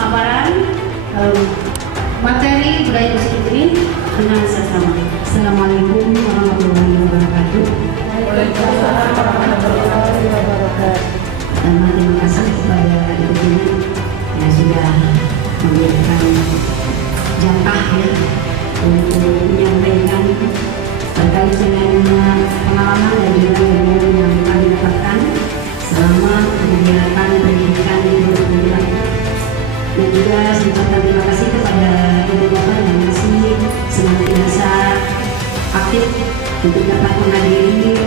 pemaparan materi budaya positif ini dengan seksama. Assalamualaikum warahmatullahi wabarakatuh. Waalaikumsalam warahmatullahi wabarakatuh. Dan terima kasih kepada Ibu Dina yang sudah memberikan jatah ya untuk menyampaikan terkait dengan pengalaman dan juga ilmu yang kami dapatkan selama kegiatan pendidikan di Bulan. Dan juga saya terima kasih kepada ibu bapak yang masih senantiasa aktif untuk dapat menghadiri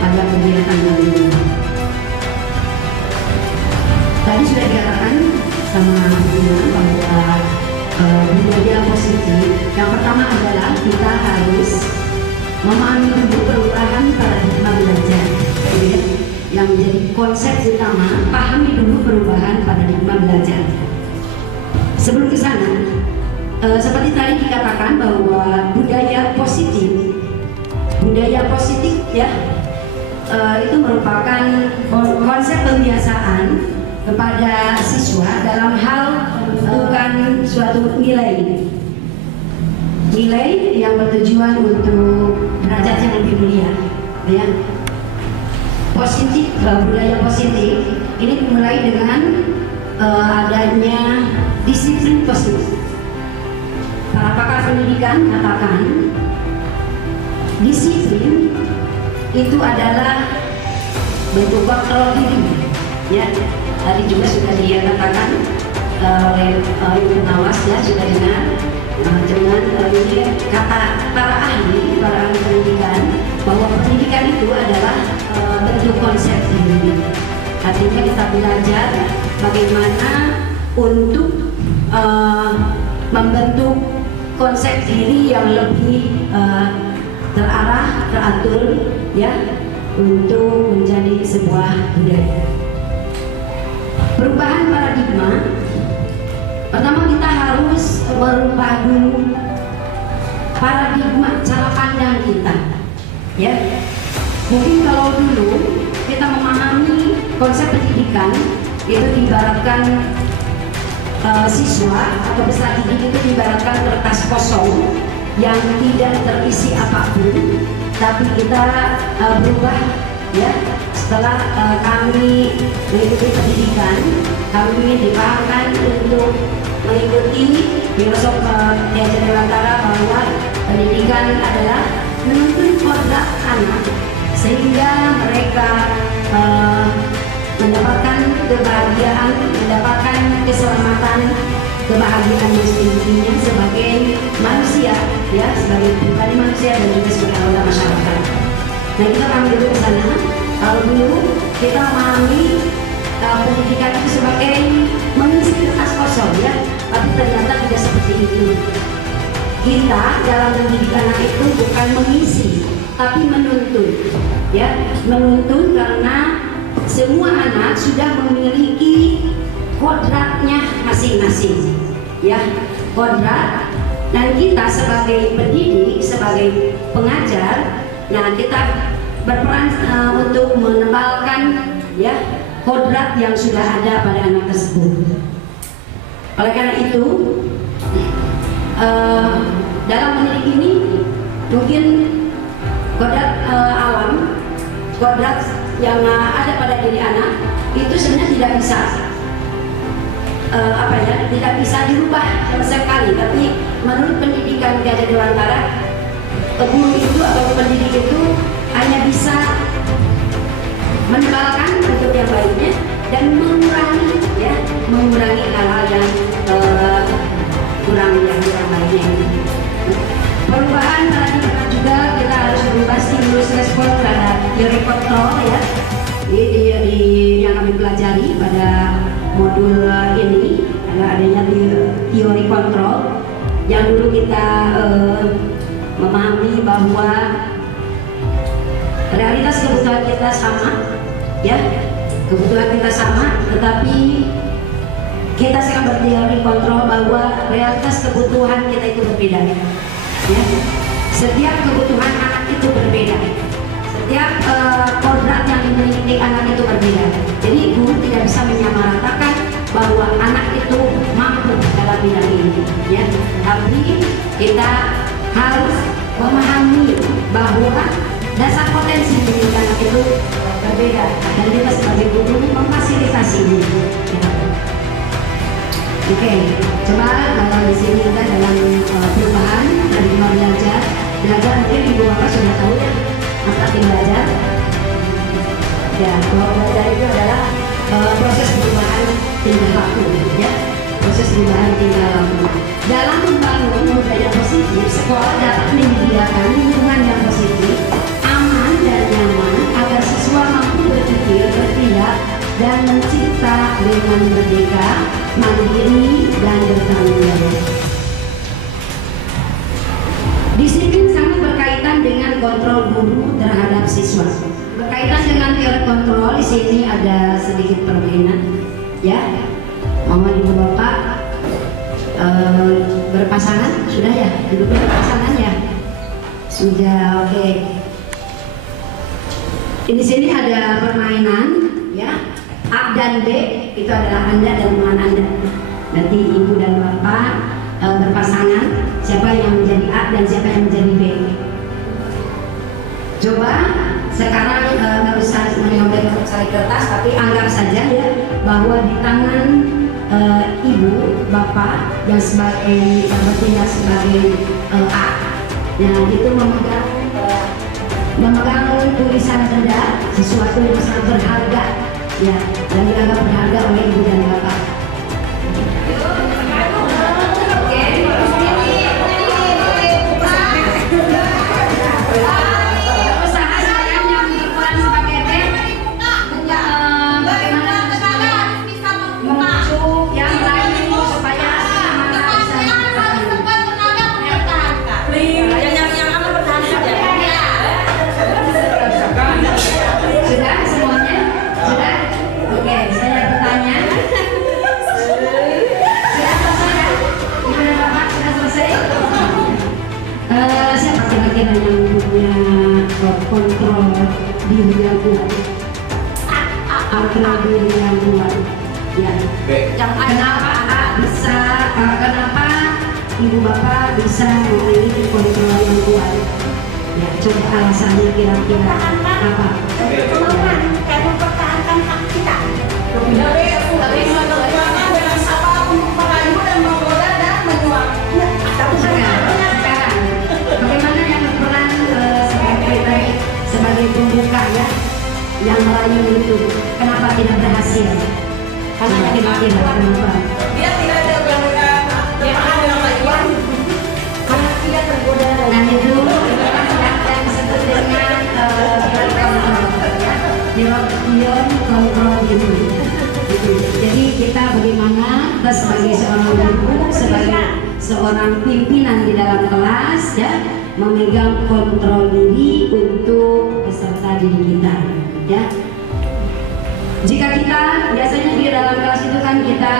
pada kegiatan ini. Tadi sudah dikatakan sama Bunda bahwa budaya positif yang pertama adalah kita harus memahami dulu perubahan paradigma belajar, ya. Yang menjadi konsep utama, pahami dulu perubahan paradigma belajar. Sebelum ke sana, seperti tadi dikatakan bahwa budaya positif ya, itu merupakan konsep pembiasaan kepada siswa dalam hal menentukan suatu nilai yang bertujuan untuk derajat yang lebih mulia, ya. Positif, budaya positif ini dimulai dengan adanya disiplin positif. Para pakar pendidikan mengatakan disiplin itu adalah bentuk kontrol diri, ya. Tadi juga sudah dikatakan oleh Ibu Nawas, ya, sudah dengar dengan ini kata para ahli pendidikan bahwa pendidikan itu adalah bentuk konsep diri. Artinya kita belajar bagaimana untuk membentuk konsep diri yang lebih terarah, teratur, ya, untuk menjadi sebuah budaya. Perubahan paradigma, pertama kita harus merubah dulu paradigma cara pandang kita, ya. Mungkin kalau dulu kita memahami konsep pendidikan itu diibaratkan siswa atau peserta didik itu diibaratkan kertas kosong yang tidak terisi apapun, tapi kita berubah, ya. Setelah kami mengikuti pendidikan, kami dipahamkan untuk mengikuti filosofi Diajar Dewantara bahwa pendidikan adalah menuntun kodrat anak sehingga mereka mendapatkan kebahagiaan, mendapatkan keselamatan, kebahagiaan yang setingginya sebagai manusia, ya, sebagai pribadi manusia dan juga sebagai anggota masyarakat. Nah, kita akan dulu ke sana. Kalau dulu kita memahami pendidikan itu sebagai mengisi kertas kosong, ya, tapi ternyata tidak seperti itu. Kita dalam mendidik anak itu bukan mengisi, tapi menuntun, ya, menuntun karena semua anak sudah memiliki kodratnya masing-masing, ya, kodrat. Dan kita sebagai pendidik, sebagai pengajar, nah kita berperan untuk menebalkan, ya, kodrat yang sudah ada pada anak tersebut. Oleh karena itu, dalam mendidik ini mungkin kodrat alam, kodrat yang ada pada diri anak itu sebenarnya tidak bisa tidak bisa dirubah sama sekali. Tapi menurut pendidikan Diajar Dewantara, guru itu atau pendidik itu hanya bisa menebalkan bentuk yang baiknya dan mengurangi, ya, mengurangi hal-hal yang kurang baiknya. Perubahan paradigma juga kita harus berubah stimulus respon terhadap teori kontrol, ya. Ini yang kami pelajari pada modul ini adanya teori kontrol yang dulu kita memahami bahwa realitas kebutuhan kita sama, ya, kebutuhan kita sama, tetapi kita sekarang berteori kontrol bahwa realitas kebutuhan kita itu berbeda, ya. Setiap kebutuhan anak itu berbeda, setiap kodrat yang dimiliki anak itu berbeda. Jadi guru tidak bisa menyamaratakan bahwa anak itu mampu dalam bidang ini, ya. Tapi kita harus memahami bahwa dasar potensi diri anak itu berbeda, dan kita sebagai guru memfasilitasi ini. Ya. Oke, coba kalau di sini kita dalam perubahan dari belajar mungkin ibu bapak sudah tahu ya apa arti belajar. Ya, bahwa belajar itu adalah proses perubahan tingkah laku, ya, proses perubahan tingkah laku. Dalam membangun budaya positif, sekolah dapat menyediakan lingkungan yang positif, aman dan nyaman agar siswa mampu berpikir, bertindak, dan mencipta dengan merdeka, mandiri, dan bertanggung jawab. Disiplin sangat berkaitan dengan kontrol guru terhadap siswa. Berkaitan dengan teori kontrol, di sini ada sedikit permainan, ya. Mama ibu bapak berpasangan sudah ya, duduknya berpasangan ya, sudah. Oke. Di sini ada permainan, ya. A dan B itu adalah Anda dan teman Anda. Nanti ibu dan bapak berpasangan, siapa yang menjadi A dan siapa yang menjadi B. Coba sekarang nggak usah mengambil cari kertas, tapi anggap saja ya bahwa di tangan ibu bapak yang sebagai bertindak sebagai A, nah itu memegang tulisan benda, sesuatu yang sangat berharga, ya, dan dianggap berharga oleh ibu dan bapak. Kontrol diri yang kuat, kontrol diri yang kuat, ya. Kenapa ibu bapak bisa memiliki kontrol yang kuat? Ya, coba alasannya kira-kira apa? Kemauan, kayak mempertahankan hak kita. Sekarang, bagaimana yang berperan sebagai pembuka, ya, yang Melayu itu kenapa tidak berhasil? Karena kira-kira kenapa? Dia tidak ada Karena tidak tergoda. Dan itu yang disebut dengan beyond kontrol itu. Jadi kita bagaimana kita sebagai seorang guru, sebagai seorang pimpinan di dalam kelas, ya, memegang kontrol diri untuk peserta didik kita, ya. Jika kita biasanya di dalam kelas itu kan kita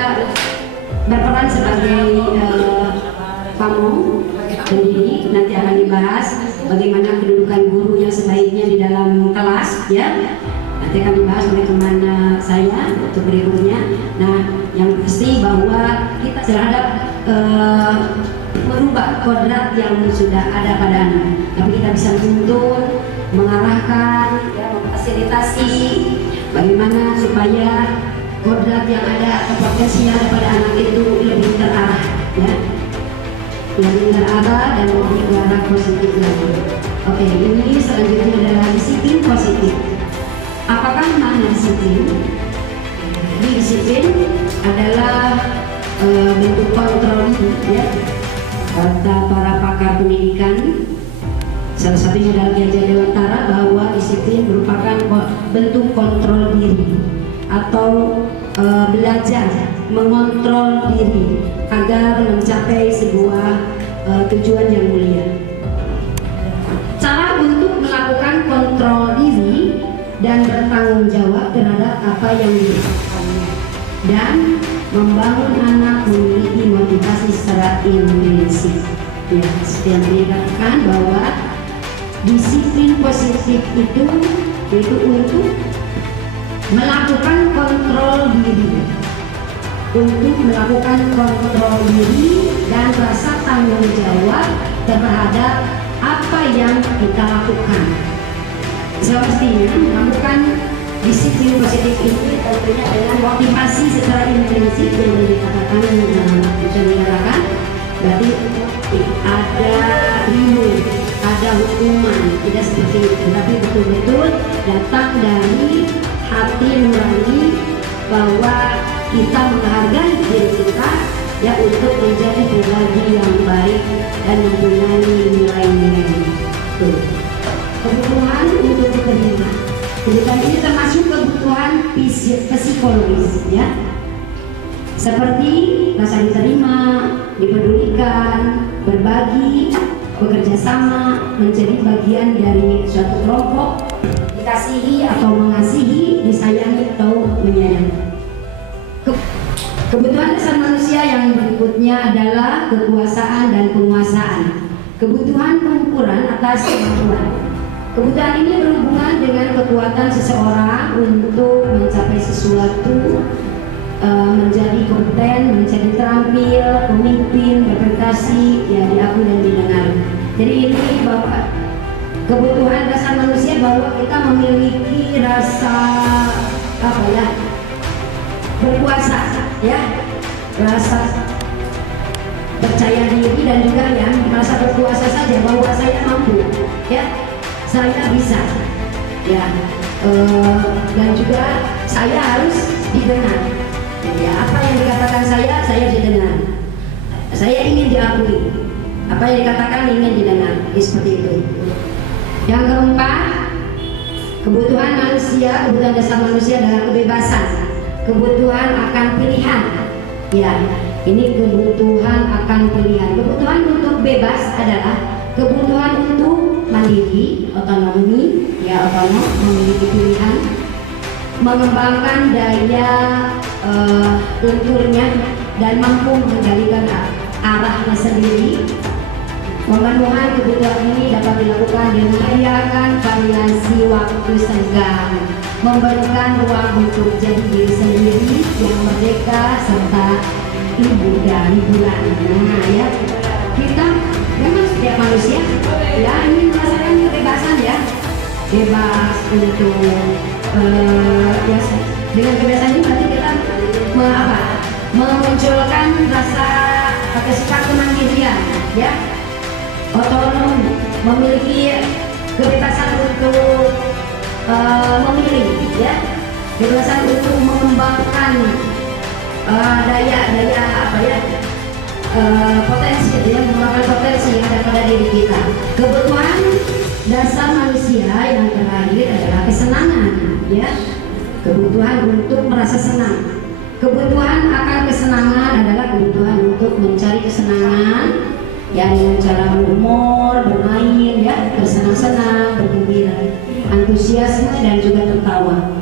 berperan sebagai pendidik, nanti akan dibahas bagaimana kedudukan guru yang sebaiknya di dalam kelas, ya. Nanti akan dibahas oleh teman saya untuk berikutnya. Nah, yang pasti bahwa kita terhadap merubah kodrat yang sudah ada pada anak, tapi kita bisa menuntun, mengarahkan, ya, memfasilitasi bagaimana supaya kodrat yang ada atau potensi yang ada pada anak itu lebih terarah, ya, lebih terarah dan lebih ke arah positif lagi. Oke, ini selanjutnya adalah disiplin positif. Apakah makna disiplin? Disiplin adalah bentuk kontrol, ya, kata para pakar pendidikan. Salah satunya adalah Ki Hajar Dewantara bahwa disiplin merupakan bentuk kontrol diri atau belajar mengontrol diri agar mencapai sebuah tujuan yang mulia. Cara untuk melakukan kontrol diri dan bertanggung jawab terhadap apa yang dilakukannya, dan membangun anak memiliki motivasi secara intrinsik. Ya, seperti yang dikatakan bahwa disiplin positif itu yaitu untuk melakukan kontrol diri untuk melakukan kontrol diri dan rasa tanggung jawab terhadap apa yang kita lakukan. Semestinya melakukan disiplin positif ini tentunya dengan motivasi secara intensif yang dikatakan diselenggarakan. Berarti ada reward, ada hukuman, tidak seperti itu, tapi betul-betul datang dari hati nurani bahwa kita menghargai diri kita ya untuk menjadi pribadi yang baik dan mempunyai nilai-nilai itu. Kebutuhan untuk diterima. Kebutuhan ini termasuk kebutuhan psikologis ya. Seperti rasa diterima, dipedulikan, berbagi, bekerja sama, menjadi bagian dari suatu kelompok, dikasihi atau mengasihi, disayangi atau menyayangi. Kebutuhan dasar manusia yang berikutnya adalah kekuasaan dan penguasaan. Kebutuhan pengukuran atas kemampuan. Kebutuhan ini berhubungan dengan kekuatan seseorang untuk mencapai sesuatu, menjadi kompeten, menjadi terampil, pemimpin, berprestasi, ya diakui dan didengar. Jadi ini bahwa kebutuhan dasar manusia bahwa kita memiliki rasa berkuasa, ya, rasa percaya diri dan juga yang merasa berkuasa saja bahwa saya mampu, ya, saya bisa, ya, dan juga saya harus didengar. Ya, apa yang dikatakan saya didengar. Saya ingin diakui. Apa yang dikatakan ingin didengar. Seperti itu. Yang keempat, kebutuhan manusia, kebutuhan dasar manusia adalah kebebasan. Kebutuhan akan pilihan. Ya, ini kebutuhan akan pilihan. Kebutuhan untuk bebas adalah kebutuhan untuk mandiri, otonomi, ya otonom, memiliki pilihan, mengembangkan daya lenturnya dan mampu mengendalikan arahnya sendiri. Pemenuhan kebutuhan ini dapat dilakukan dengan menyediakan variasi waktu senggang, memberikan ruang untuk jadi diri sendiri yang merdeka serta liburan. Nah ya, kita memang setiap manusia ya ingin merasakan kebebasan ya, bebas untuk ya, dengan kebebasan ini berarti kita memunculkan rasa sifat kemandirian ya, otonom, memiliki kebebasan untuk memilih ya, kebebasan untuk mengembangkan daya potensi ya, mengembangkan potensi yang ada pada diri kita. Kebutuhan dasar manusia yang terakhir adalah kesenangan ya, kebutuhan untuk merasa senang. Kebutuhan akan kesenangan adalah kebutuhan untuk mencari kesenangan ya, dengan cara berhumor, bermain ya, bersenang-senang, bergembira, antusiasme dan juga tertawa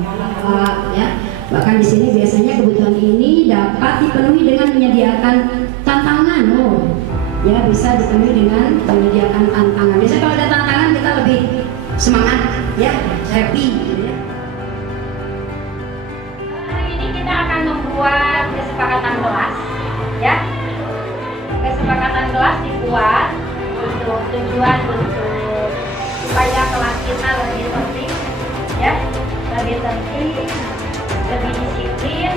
ya. Bahkan di sini biasanya kebutuhan ini dapat dipenuhi dengan menyediakan tantangan ya, bisa dipenuhi dengan menyediakan tantangan. Biasanya kalau ada tantangan kita lebih semangat ya, happy ya. Hari ini kita akan membuat kesepakatan kelas ya. Kesepakatan kelas dibuat untuk tujuan untuk supaya kelas kita lebih tertib ya, lebih tertib, lebih disiplin,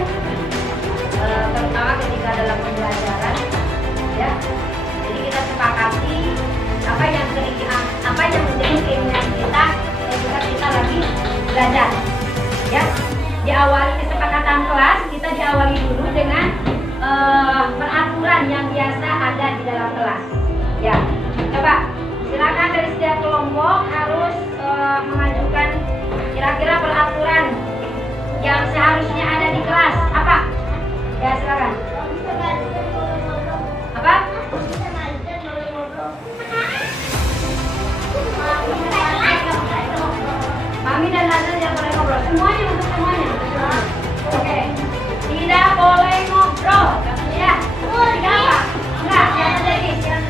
terutama ketika dalam pembelajaran ya. Jadi kita sepakati apa yang menjadi keinginan kita ketika kita lagi belajar ya. Diawali kesepakatan kelas, kita diawali dulu dengan peraturan yang biasa ada di dalam kelas ya. Coba silakan dari setiap kelompok harus mengajukan kira-kira peraturan yang seharusnya ada di kelas apa ya, silakan. Apa? Mami dan Nazar tidak boleh ngobrol, semuanya untuk semuanya. Oke. Tidak boleh ngobrol, ya. Tidak apa? Enggak, yang terjadi. Tidak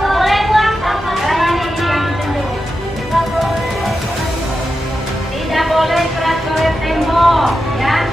boleh buang sampah. Ini yang ditunjuk. Tidak boleh keras-keras tembok, ya.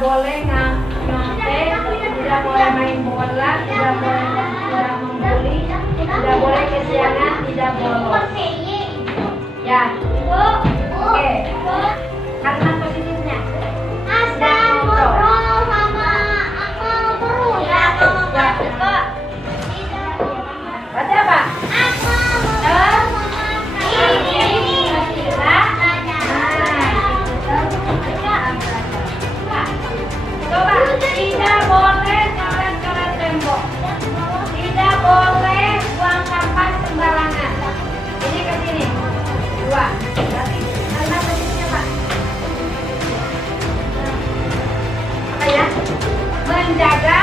boleh nyontek, tidak boleh main bola, tidak boleh tidak membuli, tidak boleh kesiangan, tidak bolos. Ya, oke. Kalimat positifnya. Berarti apa? Coba, tidak boleh coret-coret tembok, tidak boleh buang sampah sembarangan. Ini ke sini, 2. Berarti kalimat positifnya apa? Apa ya? Menjaga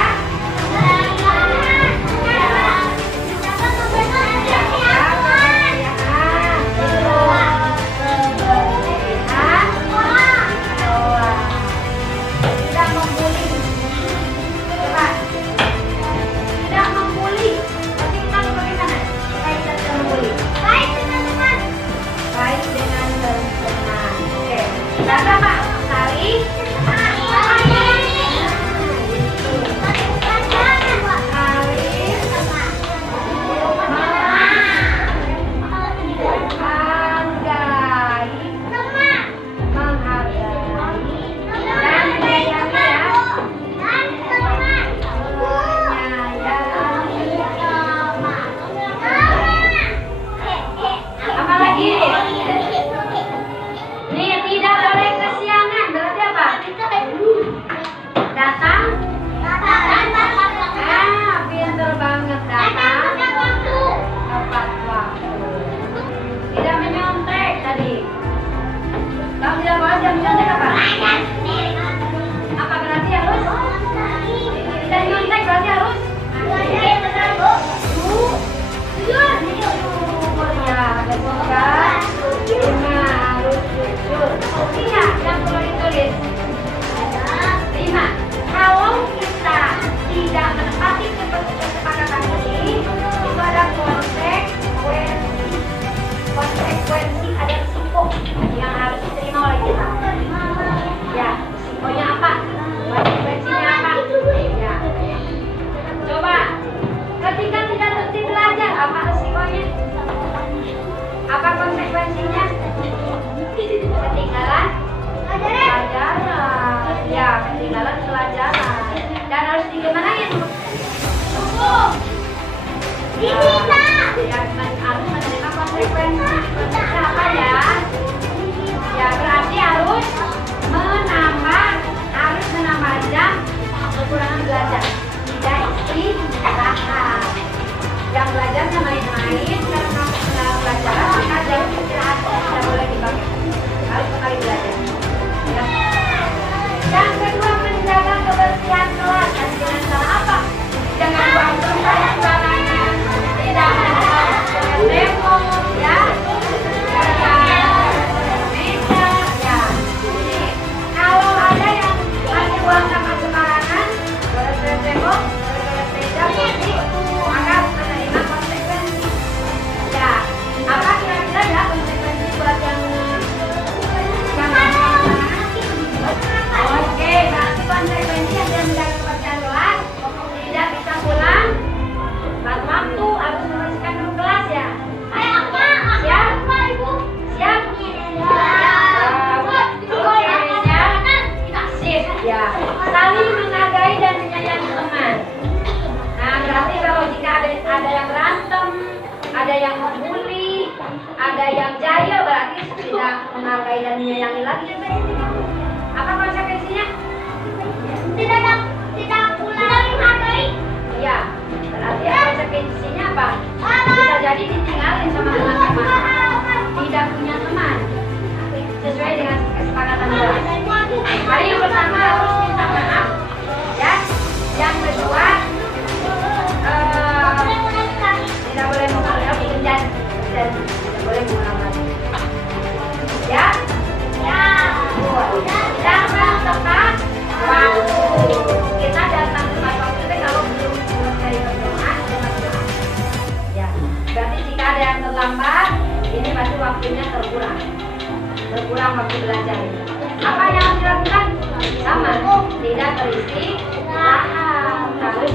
konsekuensi ada risiko yang harus diterima oleh kita. Ya, risikonya apa? Konsekuensinya apa? Ya. Coba, ketika tidak tertib belajar, apa risikonya? Apa konsekuensinya? Ketinggalan pelajaran. Ya, ketinggalan pelajaran. Dan harus digimanain? Ya, harus menerima konsekuensi. Apa ya? Ya, berarti harus menambah jam kekurangan belajar. Tidak istirahat. Yang belajarnya main-main karena pelajaran, maka jam istirahat tidak boleh dipakai. Harus kembali belajar. Ya. Yang kedua, menjaga kebersihan kelas. Dan dengan cara apa? Jangan buang sampah sembarangan. Tidak menempel demo, ya. Meja, ya. Jadi, kalau ada yang masih buang sampah sembarangan, coret-coret tembok, coret-coret meja, kursi, maka menerima konsekuensi. Ya, apa kira-kira ya konsekuensi buat yang Oke, berarti konsekuensi yang menjaga kebersihan kelas, tidak bisa pulang tepat waktu, harus membersihkan dulu kelas ya. Siap? Siap? Sip, ya. Saling menghargai dan menyayangi teman. Nah, berarti kalau jika ada yang berantem, ada yang membuli, ada yang jahil, berarti tidak menghargai dan menyayangi lagi. Apa konsekuensinya? Tidak pulang menghargai. Iya, berarti konsekuensinya apa? Bisa jadi ditinggalin sama teman-teman, tidak punya teman, sesuai dengan kesepakatan kelas. Hari yang pertama harus minta maaf, ya. Yang kedua, tidak boleh mengulangi dan tidak boleh mengulangi. Ya, ya. Jangan tepat berisik? Paham. Tapi